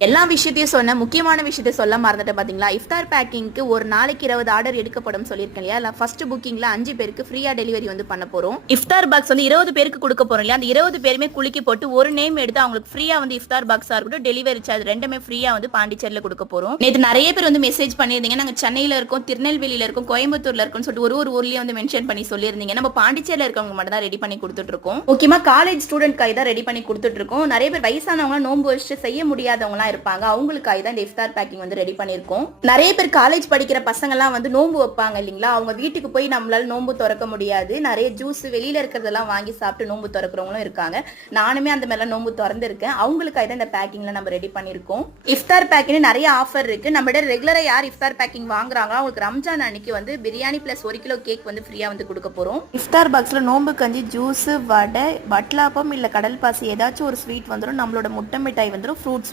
எல்லா விஷயத்தையும் சொன்ன முக்கியமான விஷயத்த சொல்ல மறந்துட்டேன் பாத்தீங்களா. இஃப்தார் பேக்கிங்க்கு ஒரு நாளைக்கு 20 ஆர்டர் எடுக்கப்படும் சொல்லியிருக்கேன் இல்லையா. ஃபர்ஸ்ட் புக்கிங்ல 5 பேருக்கு ஃப்ரீயா டெலிவரி வந்து பண்ண போறோம். இஃப்தார் பாக்ஸ் வந்து 20 பேருக்கு கொடுக்க போறோம் இல்லையா. அந்த 20 பேருமே குலுக்கி போட்டு ஒரு நேம் எடுத்து அவங்களுக்கு ஃப்ரீயா வந்து இஃப்தார் பாக்ஸா இருக்கட்டும் டெலிவரி சார்ஜ் ரெண்டுமே ஃப்ரீயா வந்து பாண்டிச்சேரியில கொடுக்க போறோம். நேற்று நிறைய பேர் வந்து மெசேஜ் பண்ணியிருந்தீங்க. நாங்க சென்னையில இருக்கோம், திருநெல்வேலியில இருக்கோம், கோயம்புத்தூர்ல இருக்கோம்னு சொல்லிட்டு ஒரு ஊர்லயே வந்து மென்ஷன் பண்ணி சொல்லியிருந்தீங்க. நம்ம பாண்டிச்சேரியில இருக்கவங்க மட்டும் தான் ரெடி பண்ணி கொடுத்துட்டு இருக்கோம். முக்கியமா காலேஜ் ஸ்டூடெண்ட் காய் தான் ரெடி பண்ணி கொடுத்துட்டு இருக்கோம். நிறைய பேர் வயசானவங்க நோன்பு வச்சு செய்ய முடியாதவங்க இருப்பாங்க. அவங்களுக்கு தான் இந்த இஃப்தார் பேக்கிங் வந்து ரெடி பண்ணிருக்கோம். நிறைய பேர் காலேஜ் படிக்கிற பசங்க எல்லாம் வந்து நோன்பு வைப்பாங்க இல்லீங்களா. அவங்க வீட்டுக்கு போய் நம்மளால நோன்பு திறக்க முடியாது. நிறைய ஜூஸ் வெளியில இருக்கிறதெல்லாம் வாங்கி சாப்பிட்டு நோன்பு திறக்கிறவங்களும் இருக்காங்க. நானுமே அந்த மாதிரிலாம் நோன்பு திறந்திருக்கேன். அவங்களுக்காக தான் இந்த பேக்கிங்ல நம்ம ரெடி பண்ணிருக்கோம். இஃப்தார் பேக்கிங் நிறைய ஆஃபர் இருக்கு. நம்ம ரெகுலரா யார் இஃப்தார் பேக்கிங் வாங்குறாங்க அவங்களுக்கு ரம்ஜான் அன்னைக்கு வந்து பிரியாணி பிளஸ் 1 கிலோ கேக் வந்து ஃப்ரீயா வந்து கொடுக்க போறோம். இஃப்தார் பாக்ஸ்ல நோன்பு கஞ்சி, ஜூஸ், வடை, வட்லாப்பம் இல்ல கடல் பாசி ஏதாச்சும் ஒரு ஸ்வீட் வந்துடும். நம்மளோட முட்டை மிட்டாய் வந்துடும். ஃப்ரூட்ஸ்